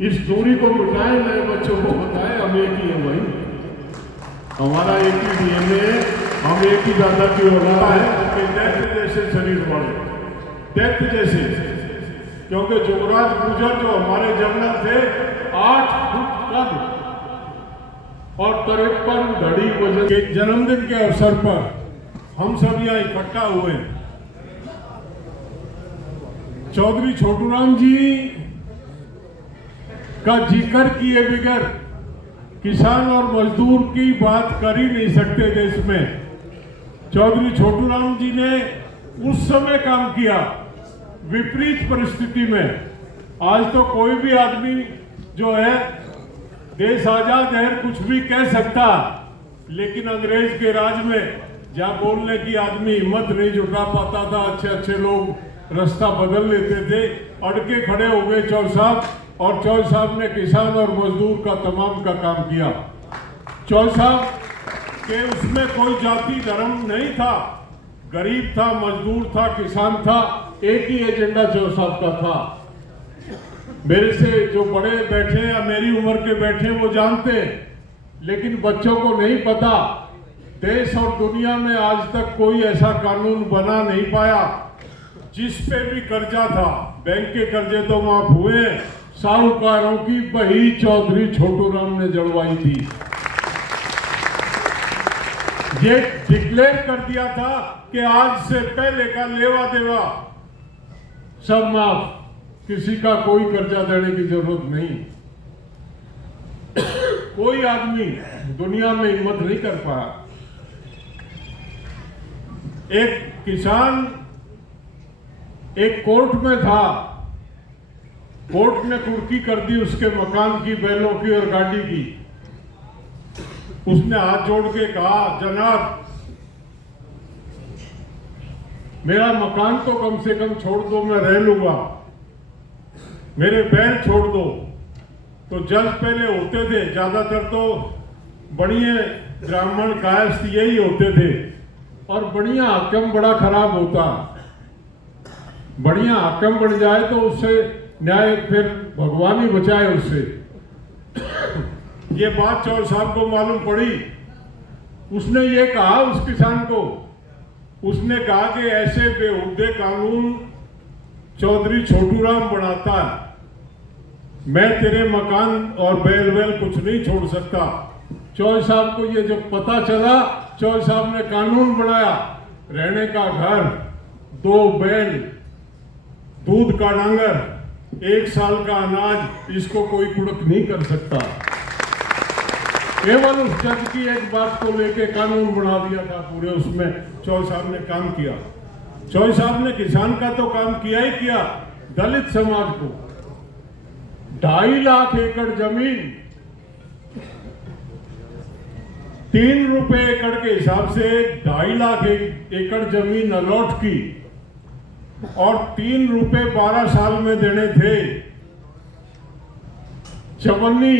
इस दूरी को मिटाए, नए बच्चों को बताए हम एक ही है भाई, हमारा एक ही डीएनए है, हम एक ही दादा की औलाद है कि दैत्य जैसे शरीर वाले, दैत्य जैसे। क्योंकि युवराज गुजर जो हमारे जनरल थे 8 फुट कद और 53 धड़ी वजन के जन्मदिन के अवसर पर हम सब यहाँ इकट्ठा हुए। चौधरी छोटूराम जी का जिक्र किए बगैर किसान और मजदूर की बात कर ही नहीं सकते देश में। चौधरी छोटूराम जी ने उस समय काम किया विपरीत परिस्थिति में। आज तो कोई भी आदमी जो है देश आजाद है कुछ भी कह सकता, लेकिन अंग्रेज के राज में जहाँ बोलने की आदमी हिम्मत नहीं जुटा पाता था, अच्छे अच्छे लोग रास्ता बदल लेते थे, अड़के खड़े हो गए चौल साहब, और चौल साहब ने किसान और मजदूर का तमाम का काम किया। चौल साहब के उसमें कोई जाति धर्म नहीं था, गरीब था, मजदूर था, किसान था, एक ही एजेंडा चौल साहब का था। मेरे से जो बड़े बैठे या मेरी उम्र के बैठे वो जानते, लेकिन बच्चों को नहीं पता। देश और दुनिया में आज तक कोई ऐसा कानून बना नहीं पाया जिस पे भी कर्जा था, बैंक के कर्जे तो माफ हुए, साहूकारों की बही चौधरी छोटूराम ने जड़वाई थी। ये डिक्लेयर कर दिया था कि आज से पहले का लेवा देवा सब माफ, किसी का कोई कर्जा देने की जरूरत नहीं। कोई आदमी दुनिया में हिम्मत नहीं कर पाया। एक किसान एक कोर्ट में था, कोर्ट ने कुर्की कर दी उसके मकान की, बैलों की और गाड़ी की। उसने हाथ जोड़ के कहा, जनाब मेरा मकान तो कम से कम छोड़ दो, मैं रह लूंगा, मेरे बैल छोड़ दो। तो जज पहले होते थे, ज्यादातर तो बढ़िया ब्राह्मण कायस्थ यही होते थे, और बढ़िया हाकिम बड़ा खराब होता। बढ़िया हाकिम बन जाए तो उससे न्याय फिर भगवान ही बचाए उससे। ये बात चौल साहब को मालूम पड़ी। उसने ये कहा उस किसान को, उसने कहा कि ऐसे बेहुदे कानून चौधरी छोटूराम बनाता है, मैं तेरे मकान और बैल वैल कुछ नहीं छोड़ सकता। चौल साहब को ये जब पता चला, चौल साहब ने कानून बनाया, रहने का घर, 2 बैल, दूध का डांगर, 1 साल का अनाज, इसको कोई कुड़क नहीं कर सकता। केवल उस जज की एक बात को लेके कानून बना दिया था पूरे, उसमें चौल साहब ने काम किया। चौल साहब ने किसान का तो काम किया ही किया, दलित समाज को 2.5 लाख एकड़ जमीन 3 रुपए एकड़ के हिसाब से 2.5 लाख एकड़ जमीन अलॉट की, और 3 रुपए 12 साल में देने थे। चवन्नी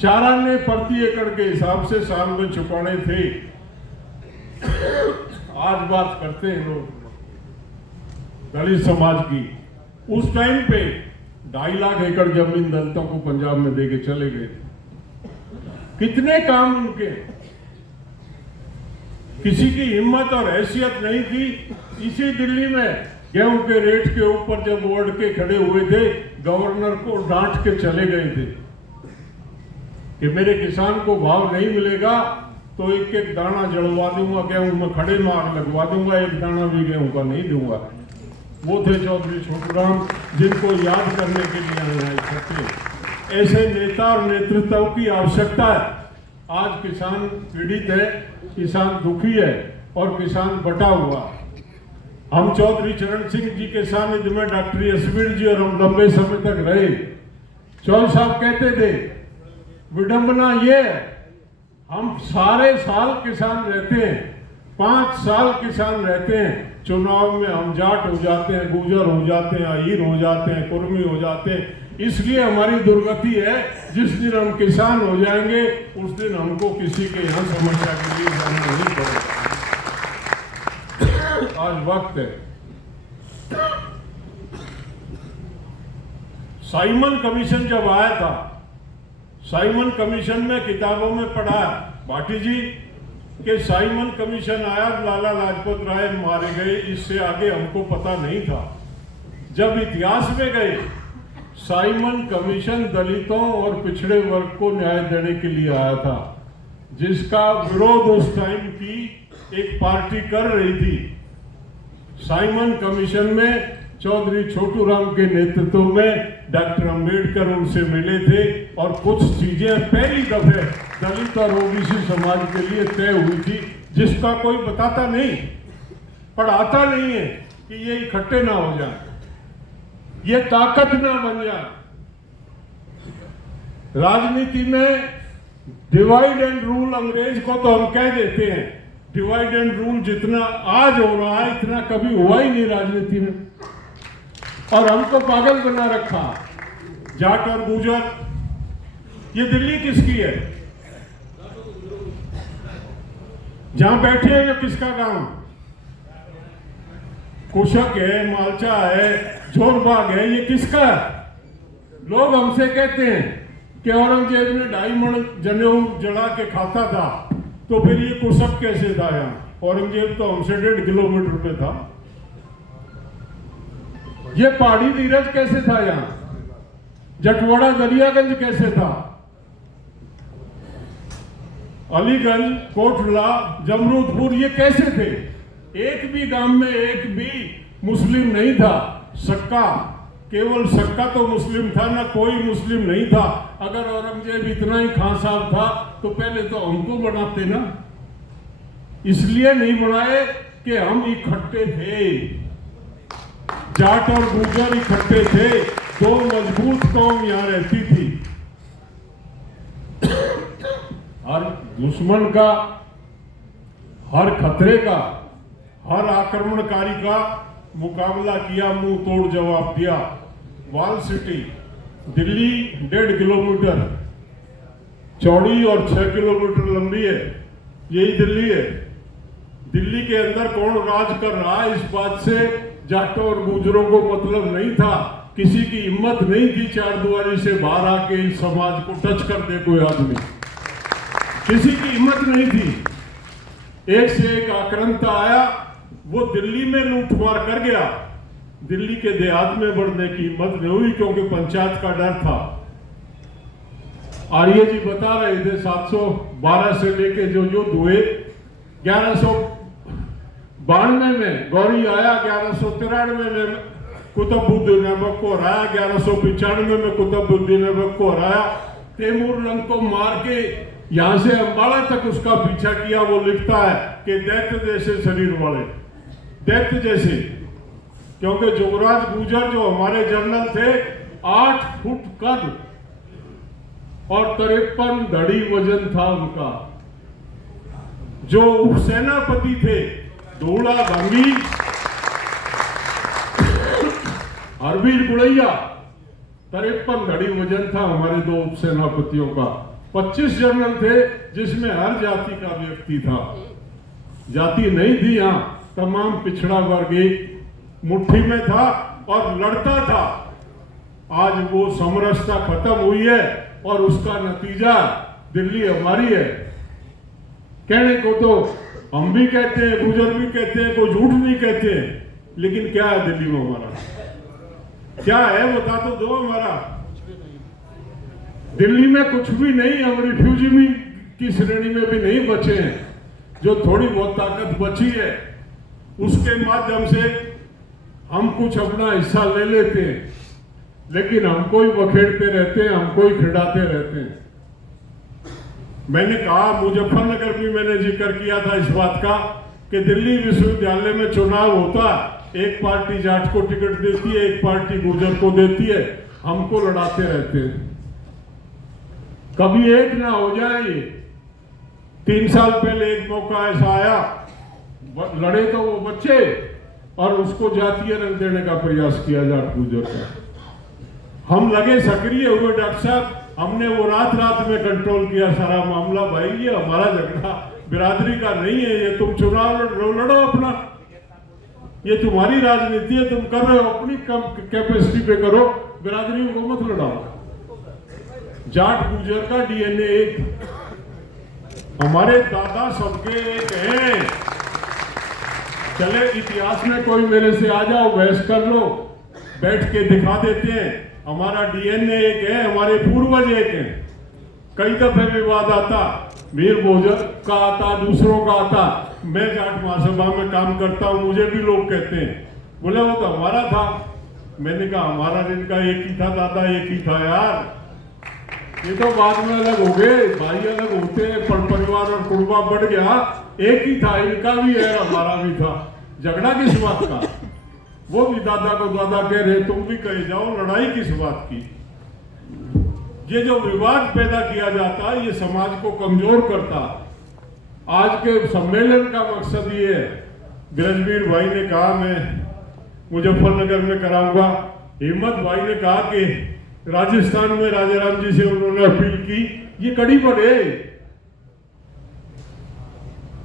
चाराने प्रति एकड़ के हिसाब से साल में चुकाने थे। आज बात करते हैं लोग दलित समाज की। उस टाइम पे 2.5 लाख एकड़ जमीन दलितों को पंजाब में देके चले गए। कितने काम उनके, किसी की हिम्मत और हैसियत नहीं थी। इसी दिल्ली में गेहूं के रेट के ऊपर जब वो अड़ के खड़े हुए थे, गवर्नर को डांट के चले गए थे कि मेरे किसान को भाव नहीं मिलेगा तो एक एक दाना जड़वा दूंगा, गेहूं में खड़े मार लगवा दूंगा, एक दाना भी गेहूं का नहीं दूंगा। वो थे चौधरी छोटूराम, जिनको याद करने के लिए आए सकते। ऐसे नेता और नेतृत्व की आवश्यकता है। आज किसान पीड़ित है, किसान दुखी है और किसान बटा हुआ। हम चौधरी चरण सिंह जी के सानिध्य में डॉक्टर यशवीर जी और हम लंबे समय तक रहे। चौल साहब कहते थे, विडंबना ये है, हम सारे साल किसान रहते हैं, 5 साल किसान रहते हैं, चुनाव में हम जाट हो जाते हैं, गुर्जर हो जाते हैं, अहीर हो जाते हैं, कुर्मी हो जाते हैं। इसलिए हमारी दुर्गति है, जिस दिन हम किसान हो जाएंगे उस दिन हमको किसी के यहाँ समस्या के लिए जाना नहीं पड़ेगा। आज वक्त है, साइमन कमीशन जब आया था, साइमन कमीशन में किताबों में पढ़ा भाटी जी कि साइमन कमीशन आया, लाला लाजपत राय मारे गए, इससे आगे हमको पता नहीं था। जब इतिहास में गए, साइमन कमीशन दलितों और पिछड़े वर्ग को न्याय देने के लिए आया था, जिसका विरोध उस टाइम की एक पार्टी कर रही थी। साइमन कमीशन में चौधरी छोटू राम के नेतृत्व में डॉक्टर अंबेडकर उनसे मिले थे और कुछ चीजें पहली दफे दलित और ओबीसी समाज के लिए तय हुई थी, जिसका कोई बताता नहीं, पढ़ाता नहीं है कि ये इकट्ठे ना हो जाए, ये ताकत ना बन जाए। राजनीति में डिवाइड एंड रूल, अंग्रेज को तो हम कह देते हैं, डिवाइड एंड रूल जितना आज हो रहा है इतना कभी हुआ ही नहीं राजनीति में, और हमको पागल बना रखा। जाट और गुजर, ये दिल्ली किसकी है? जहां बैठे हैं ये किसका काम? कुशक है, मालचा है, जोरबाग है, ये किसका है? लोग हमसे कहते हैं कि औरंगजेब ने 2.5 मण जनेऊ जला के खाता था, तो फिर ये कुशक कैसे था यहाँ? औरंगजेब तो हमसे 1.5 किलोमीटर पे था। ये पहाड़ी नीरज कैसे था यहाँ? जटवाड़ा दरियागंज कैसे था? अलीगंज, कोटला, जमरूदपुर ये कैसे थे? एक भी गांव में एक भी मुस्लिम नहीं था। सक्का, केवल सक्का तो मुस्लिम था, ना कोई मुस्लिम नहीं था। अगर औरंगजेब इतना ही खां साहब था तो पहले तो हमको बनाते ना, इसलिए नहीं बनाए कि हम इकट्ठे थे। जाट और गुर्जर इकट्ठे थे, 2 मजबूत कौम यहां रहती थी। हर दुश्मन का, हर खतरे का, हर आक्रमणकारी का मुकाबला किया, मुंह तोड़ जवाब दिया। वॉल सिटी दिल्ली 1.5 किलोमीटर चौड़ी और 6 किलोमीटर लंबी है, यही दिल्ली है। दिल्ली के अंदर कौन राज कर रहा है, इस बात से जाटों और गुजरों को मतलब नहीं था। किसी की हिम्मत नहीं थी चारदुआरी से बाहर आके इस समाज को टच कर दे कोई आदमी, किसी की हिम्मत नहीं थी। एक से एक आक्रांता आया, वो दिल्ली में लूटमार कर गया, दिल्ली के देहात में बढ़ने की हिम्मत नहीं हुई, क्योंकि पंचायत का डर था। आर्य जी बता रहे थे 712 से लेके जो युद्ध हुए, 1192 में गौरी आया, 1193 में कुतुबुद्दीन ऐबक को हराया, 1195 में कुतुबुद्दीन ऐबक को हराया। तैमूर लंग को मार के यहां से अंबाला तक उसका पीछा किया। वो लिखता है कि दैत्य जैसे शरीर वाले, दैत्य जैसे, क्योंकि जोगराज गुजर जो हमारे जनरल थे 8 फुट कद और 53 धड़ी वजन था उनका। जो उपसेनापति थे धूड़ा भंगी, हरवीर गुड़ैया, 53 धड़ी वजन था हमारे 2 उपसेनापतियों का। 25 जनरल थे, जिसमें हर जाति का व्यक्ति था। जाति नहीं थी यहाँ, तमाम पिछड़ा वर्ग एक मुट्ठी में था और लड़ता था। आज वो समरसता खत्म हुई है और उसका नतीजा दिल्ली हमारी है। कहने को तो हम भी कहते हैं, गुजर भी कहते हैं, कोई झूठ नहीं कहते हैं, लेकिन क्या है दिल्ली में हमारा? क्या है बता तो दो हमारा। दिल्ली में कुछ भी नहीं, हम रिफ्यूजी भी की श्रेणी में भी नहीं बचे हैं। जो थोड़ी बहुत ताकत बची है उसके माध्यम से हम कुछ अपना हिस्सा ले लेते हैं, लेकिन हमको ही बखेड़ते रहते हैं, हमको ही खिड़ाते रहते हैं। मैंने कहा, मुजफ्फरनगर भी मैंने जिक्र किया था इस बात का कि दिल्ली विश्वविद्यालय में चुनाव होता, एक पार्टी जाट को टिकट देती है, एक पार्टी गुर्जर को देती है, हमको लड़ाते रहते हैं। कभी एक ना हो जाए ये। 3 साल पहले एक मौका ऐसा आया, लड़े तो वो बच्चे और उसको जातीय रंग देने का प्रयास किया जाट गुर्जर का। हम लगे सक्रिय हुए डॉक्टर साहब, हमने वो रात में कंट्रोल किया सारा मामला। भाई ये हमारा झगड़ा बिरादरी का नहीं है, ये तुम चुनाव लड़ो अपना, ये तुम्हारी राजनीति है, तुम कर रहे हो अपनी कैपेसिटी पे करो, बिरादरियों को मत लड़ाओ। जाट गुजर का डीएनए एक, हमारे दादा सबके एक हैं। चले इतिहास में कोई मेरे से आ जाओ, बहस कर लो, बैठ के दिखा देते हैं। हमारा डीएनए एक है, हमारे पूर्वज एक हैं। कई दफे विवाद आता, वीर भोजन का आता, दूसरों का आता। मैं जाट महासभा में काम करता हूँ, मुझे भी लोग कहते हैं, बोले वो तो हमारा था। मैंने कहा हमारा जिनका एक ही था, दादा एक ही था यार। ये तो बाद में अलग हो गए, भाई अलग होते हैं, पर परिवार और कुटुंबा बढ़ गया, एक ही था, इनका भी है हमारा भी था। झगड़ा किस बात का? वो भी दादा को दादा कह रहे, तुम भी कहे जाओ, लड़ाई किस बात की? ये जो विवाद पैदा किया जाता है, ये समाज को कमजोर करता। आज के सम्मेलन का मकसद ये है, गृहवीर भाई ने कहा मैं मुजफ्फरनगर में कराऊंगा, हिम्मत भाई ने कहा कि राजस्थान में राजाराम जी से उन्होंने अपील की, ये कड़ी बढ़े।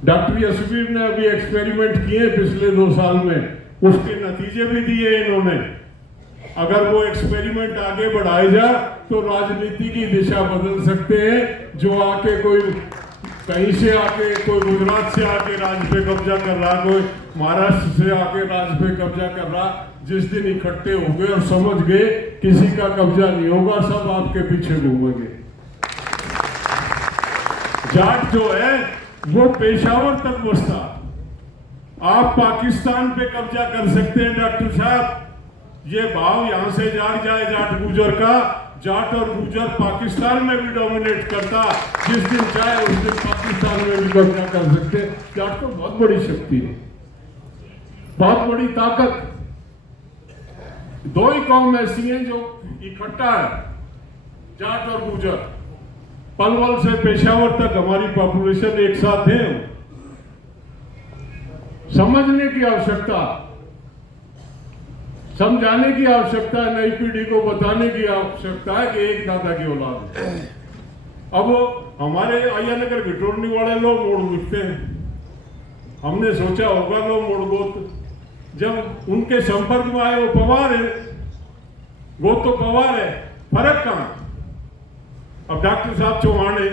डॉक्टर यशवीर ने अभी एक्सपेरिमेंट किए पिछले 2 साल में, उसके नतीजे भी दिए इन्होंने। अगर वो एक्सपेरिमेंट आगे बढ़ाए जा तो राजनीति की दिशा बदल सकते हैं। जो आके कोई कहीं से आके, कोई गुजरात से आके राज पे कब्जा कर रहा, कोई महाराष्ट्र से आके राज पे कब्जा कर रहा, जिस दिन इकट्ठे हो गए और समझ गए किसी का कब्जा नहीं होगा, सब आपके पीछे घूमेंगे। जाट जो है वो पेशावर तक बसता। आप पाकिस्तान पे कब्जा कर सकते हैं डॉक्टर साहब, ये भाव यहां से जाग जाए जाट गुजर का। जाट और गुजर पाकिस्तान में भी डोमिनेट करता, जिस दिन चाहे उस दिन पाकिस्तान में भी कब्जा कर सकते। जाट तो बहुत बड़ी शक्ति है, बहुत बड़ी ताकत। 2 ही कौम ऐसी हैं जो इकट्ठा है, जाट और गुजर। पलवल से पेशावर तक हमारी पॉपुलेशन एक साथ है। समझने की आवश्यकता, समझाने की आवश्यकता है, नई पीढ़ी को बताने की आवश्यकता है कि एक दादा की औलाद है। अब हमारे अय्यानगर घिटोरनी वाले लोग मोड़ मिटते हैं। हमने सोचा होगा लोग मोड़ गोत, जब उनके संपर्क में आए, वो पवार है, वो तो पवार है, फर्क कहां? अब डॉक्टर साहब चौहान है,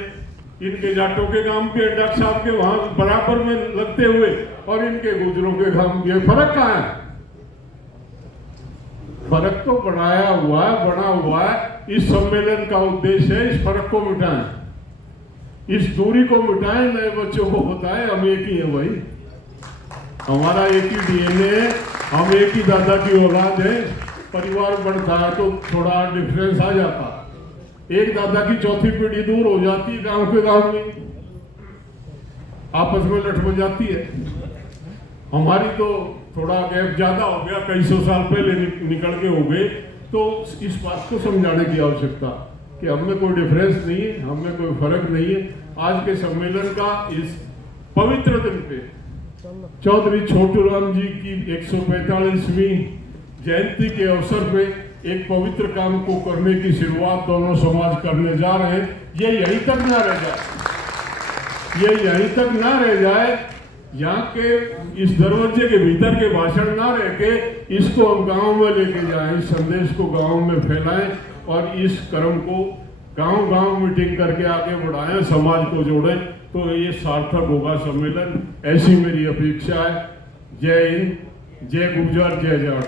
इनके जाटों के काम पे, डॉक्टर साहब के वहां बराबर में लगते हुए, और इनके गुजरों के काम, ये फर्क कहां है? फर्क तो बनाया हुआ है, बना हुआ है। इस सम्मेलन का उद्देश्य है इस फर्क को मिटाएं, इस दूरी को मिटाएं, नए बच्चों को बताएं हम एक ही हैं भाई, हमारा एक ही डीएनए है, हम एक ही दादा की औलाद है। परिवार बढ़ता है तो थोड़ा डिफरेंस आ जाता, एक दादा की चौथी पीढ़ी दूर हो जाती है, गांव के गांव में आपस में लठ हो जाती है। हमारी तो थोड़ा गैप ज्यादा हो गया, कई 100 साल पहले निकल के हो गए। तो इस बात को समझाने की आवश्यकता कि हमें कोई डिफरेंस नहीं है, हमें कोई फर्क नहीं है। आज के सम्मेलन का इस पवित्र दिन पे चौधरी छोटू राम जी की 145वीं जयंती के अवसर पे एक पवित्र काम को करने की शुरुआत दोनों समाज करने जा रहे हैं। ये यहीं तक ना रह जाए, ये यहीं तक ना रह जाए, यहाँ के इस दरवाजे के भीतर के भाषण ना रह के इसको हम गांव में लेके जाएं, इस संदेश को गांव में फैलाएं और इस कर्म को गांव-गांव मीटिंग करके आगे बढ़ाएं, समाज को जोड़ें, तो ये सार्थक होगा सम्मेलन। ऐसी मेरी अपेक्षा है। जय हिंद, जय गुर्जर, जय जाट।